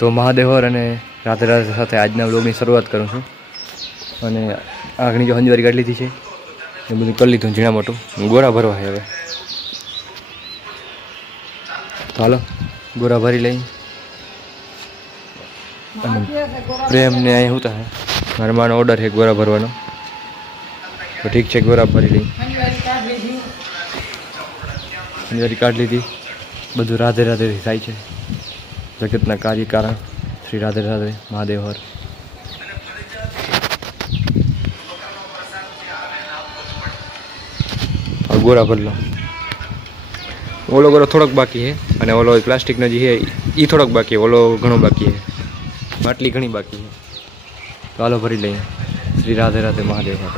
તો મહાદેવર અને રાધે રાધે સાથે આજના વ્લોગની શરૂઆત કરું છું. અને આગળની જો હંજવારી કાઢી લીધી છે એ બધું કરી લીધું ઝીણા મોટું ગોરા ભરવા છે હવે. તો હાલો ગોરા ભરી લઈ. અને પ્રેમને અહીં શું થાય મારા માનો ઓર્ડર છે ગોરા ભરવાનો. તો ઠીક છે ગોરા ભરી લઈ. હંજવારી કાઢી લીધી. બધું રાધે રાધેથી થાય છે. જગતના કાર્ય કારણ શ્રી રાધે રાધે મહાદેવ હર. ગોરા ભરલો ઓલો ગોરો થોડોક બાકી છે અને ઓલો પ્લાસ્ટિકનો જે છે એ થોડોક બાકી છે. ઓલો ઘણો બાકી છે. માટલી ઘણી બાકી છે. તો હાલો ભરી લઈએ. શ્રી રાધે રાધે મહાદેવ હર.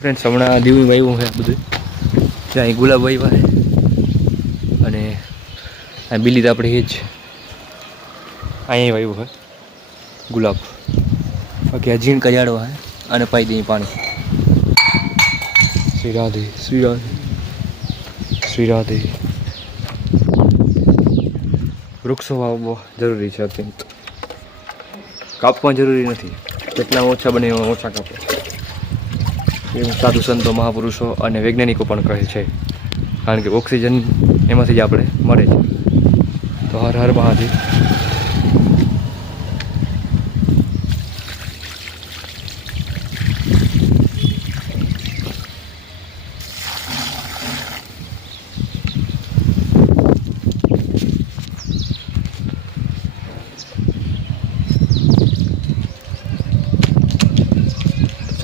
ફ્રેન્ડ્સ હમણાં દીવું વાવ્યું છે બધું. ત્યાં ગુલાબ વાવ્યા છે અને આ બીલી તો આપણે એ જ અહીંયા વાવ્યું છે ગુલાબ. બાકી આ ઝીણ કજાડવા છે અને પાઈ દઈએ પાણી. શ્રી રાધે શ્રી રાધે શ્રી રાધે. વૃક્ષો વાવવા જરૂરી છે અત્યંત. કાપવા જરૂરી નથી. જેટલા ઓછા બને એવા ઓછા કાપો એવું સાધુ સંતો મહાપુરુષો અને વૈજ્ઞાનિકો પણ કહે છે. કારણ કે ઓક્સિજન એમાંથી જ આપણે મળે છે. તો હર હર મહાદેવ.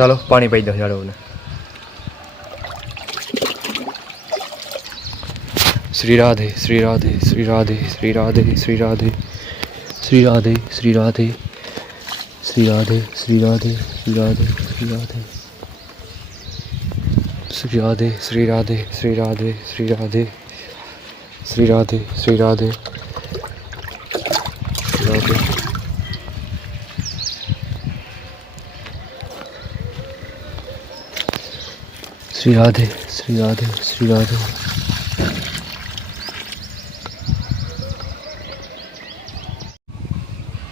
ચાલો પાણી પાઈ દો ઝાડોને. શ્રી રાધે શ્રી રાધે શ્રી રાધે શ્રી રાધે શ્રી રાધે શ્રી રાધે શ્રી રાધે શ્રી રાધે શ્રી રાધે શ્રી રાધે શ્રી રાધે શ્રી રાધે શ્રી રાધે શ્રી રાધે શ્રી રાધે શ્રી રાધે શ્રી રાધે શ્રી રાધે. શ્રી રાધે શ્રી રાધે શ્રી રાધે.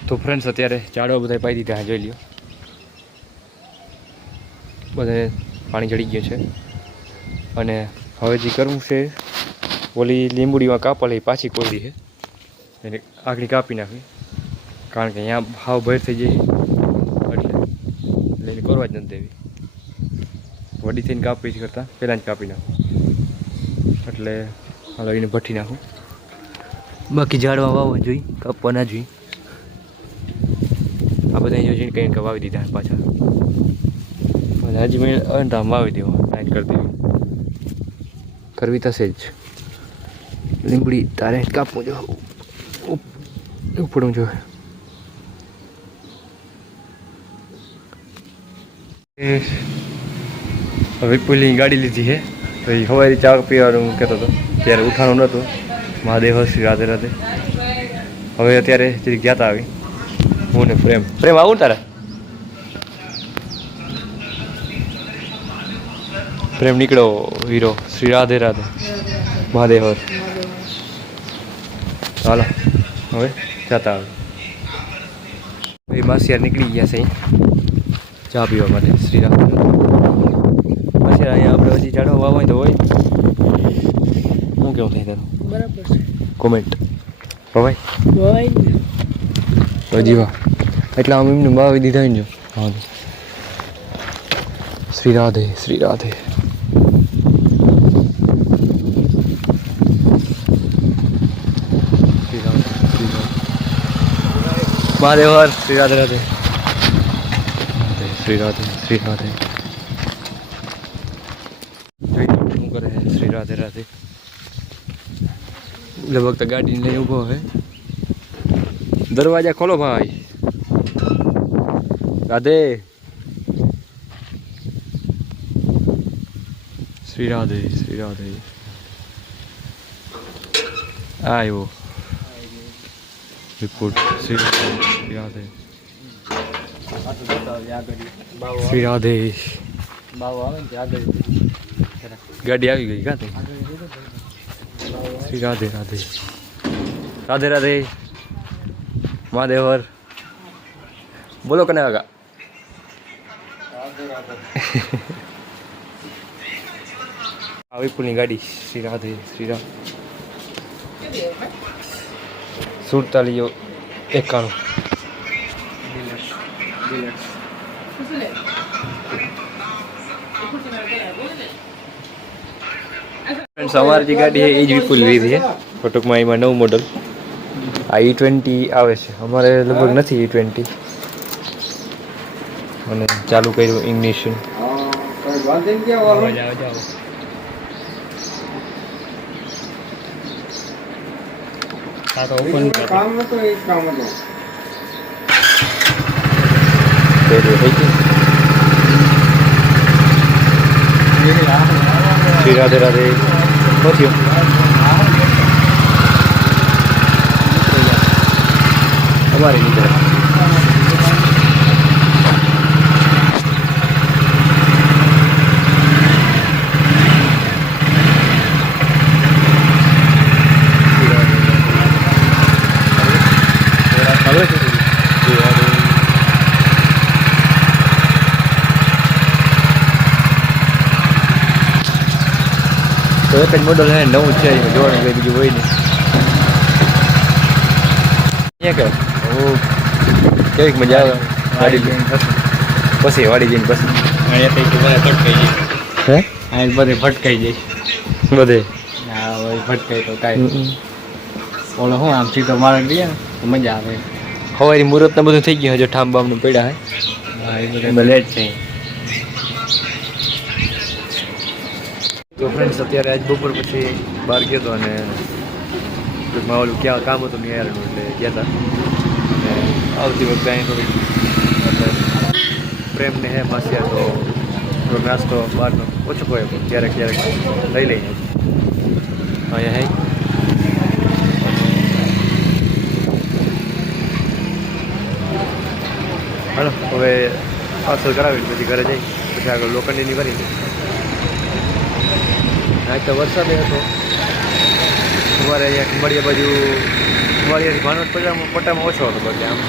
તો ફ્રેન્ડ્સ અત્યારે ઝાડવા બધા પાઈ દીધા જોઈ લ્યો. બધે પાણી ચડી ગયું છે અને હવે જે કરવું છે ઓલી લીંબુડીમાં કાપેલી પાછી કોયડી છે એને આગળ કાપી નાખવી. કારણ કે અહીંયા ભાવ ભર થઈ જાય એટલે એને કરવા જ નથી દેવી. વડી થઈને કાપી કરતાં પહેલાં જ કાપી નાખું એટલે હાલો એને ભઠ્ઠી નાખું. બાકી ઝાડવા વાવવા જોઈ કાપવા ના જોઈ. આ બધા જોઈને કંઈ વાવી દીધા પાછા. હજી મેં અંધામ વાવી દેવા નાઈટ કરી દેવી કરવી થશે જ. લીંબડી તારે કાપવું જો ઉપડવું જોઈએ. વિપુલની ગાડી લીધી છે તો એ સવારે ચા પીવાનું હું કહેતો હતો ત્યારે ઉઠાણું નહોતું. મહાદેવ શ્રી રાધે રાધે. હવે અત્યારે જરીક જાતા આવી હું ને પ્રેમ. પ્રેમ આવું ને તારે પ્રેમ નીકળો હીરો. શ્રી રાધે રાધે મહાદેવ હર. હાલો હવે જાતા આવે. એ માસિયાર નીકળી ગયા છે ચા પીવા માટે. શ્રી રાધે રાધે. માસિયાર અહીંયા આપણે હજી ઝાડવા વાવવા તો હોય. શું કેવું થાય તારું? બરાબર છે. કોમેન્ટ ભાઈ તો જીવા એટલે આમ એમને વાવી દીધા ને જો. હા શ્રી રાધે શ્રી રાધે. મહાદેવ હર. શ્રી રાધે રાધે શ્રી રાધે શ્રી રાધે. શું કરે છે શ્રી રાધે રાધે. લગભગ તો ગાડીને લઈને ઊભો હે. દરવાજા ખોલો ભાઈ. રાધે શ્રી રાધે શ્રી રાધે. આવ્યો રિપોર્ટ. શ્રી રાધે શ્રી રાધે. ગાડી આવી ગઈ કાં શ્રી રાધે રાધે રાધે રાધે. महादेवर बोलो कने आगा विपुल गाड़ी श्री राधे श्री राम 47 91 फ्रेंड्स हमारी जी गाड़ी है एज विपुल लीधी है टूंक में एम नव मॉडल आ E20 आवे छे अमारे लगभग नहीं E20 અને ચાલુ કર્યું ઇગ્નિશન શ્રી રાધે રાધે પહોંચ્યો અમારી નીકળે તો એક જ મોડલ હે નવું છે જોવાનું કંઈ બીજું હોય નહીં અહીંયા કે કેવીક મજા આવે વાડી જઈને પછી વાડી જઈને પછી અહીંયા કંઈક મને ભટકાઈ જાય હે અહીં બધે ભટકાઈ જાય બધે હા ભાઈ ભટકાઈ તો કાંઈ ઓલો શું આમ સીધો મારે દઈએ ને મજા આવે સવારી મુહૂર્ત ને બધું થઈ ગયું હજુ ઠામ બામનું પડ્યા હે હા એ બધા લેટ છે તો ફ્રેન્ડ્સ અત્યારે આજ બપોર પછી બહાર ગયો હતો અને ટૂંકમાં ઓલું ક્યાં કામ હતું નિહારનું એટલે ગયા હતા અને આવતી વખતે અહીં થોડીક પ્રેમને હે માસ્યા તો થોડોક નાસ્તો બહારનો ઓછો હોય પણ ક્યારેક ક્યારેક લઈ લઈએ અહીંયા હે હાલો હવે પાર્સલ કરાવી પછી ઘરે જઈ પછી આગળ લોખંડીની કરી હા તો વરસાદ હતો અમારે અહીંયા ખંભાળિયા બાજુ ખંભાળિયાથી ભાનવડ પટ્ટામાં ઓછો હતો બાકી આમ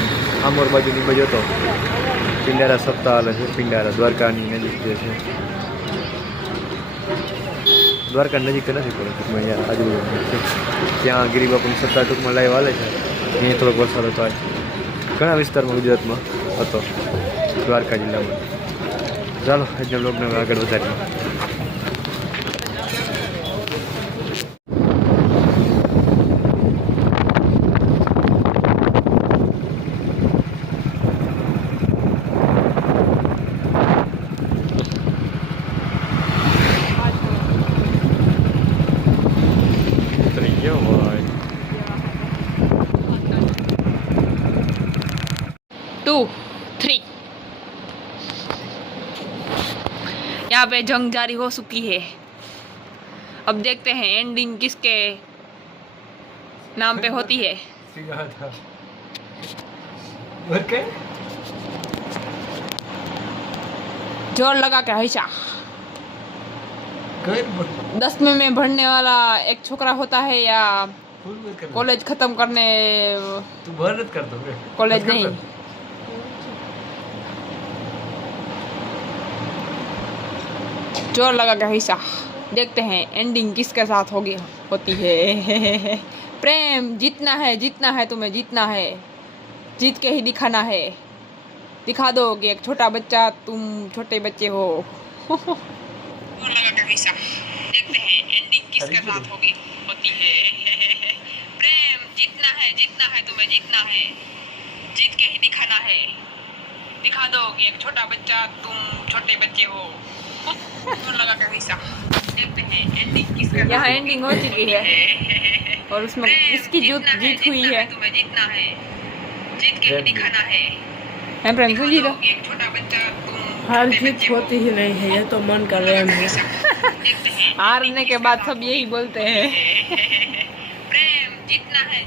આમોર બાજુની બાજુ હતો પિંડારા સપ્તાહ હાલે છે પિંડારા દ્વારકાની નજીક જે છે દ્વારકા નજીક તો નથી પડે ટૂંકમાં અહીંયા આજુબાજુ છે ત્યાં ગિરિબાપુની સત્તા ટૂંકમાં લાઈવ હાલે છે અહીં થોડોક વરસાદ હતો આજ ઘણા વિસ્તારમાં ગુજરાતમાં હતો દ્વારકા જિલ્લામાં ચાલો આજના બ્લોગને આગળ વધારીએ यहाँ पे जंग जारी हो चुकी है। अब देखते हैं एंडिंग किसके नाम पे होती है। जोर लगा के हमेशा 10वीं में पढ़ने वाला एक छोकरा होता है या कॉलेज खत्म करने कॉलेज नहीं जोर लगा के हिस्सा देखते हैं एंडिंग किसके साथ होती है। प्रेम जीतना है तुम्हें जीतना है जीत के ही दिखाना है दिखा दो कि एक छोटा बच्चा तुम छोटे बच्चे हो। जोर लगा के हिस्सा देखते हैं एंडिंग किसके साथ होती है। प्रेम जीतना है तुम्हें जीतना है जीत के ही दिखाना है दिखा दो कि एक छोटा बच्चा तुम छोटे बच्चे हो। लगा के हिस्सा देखते हैं एंडिंग किसका यहाँ एंडिंग हो चुकी है और उसमें इसकी जीत हुई है। तुम्हें जीतना है जीत के ही दिखाना है प्रेम तू जीतो एक छोटा बच्चा तुम हार जीत होती ही नहीं है ये तो मन कर रहे हैं हारने के बाद सब यही बोलते हैं। प्रेम जीतना है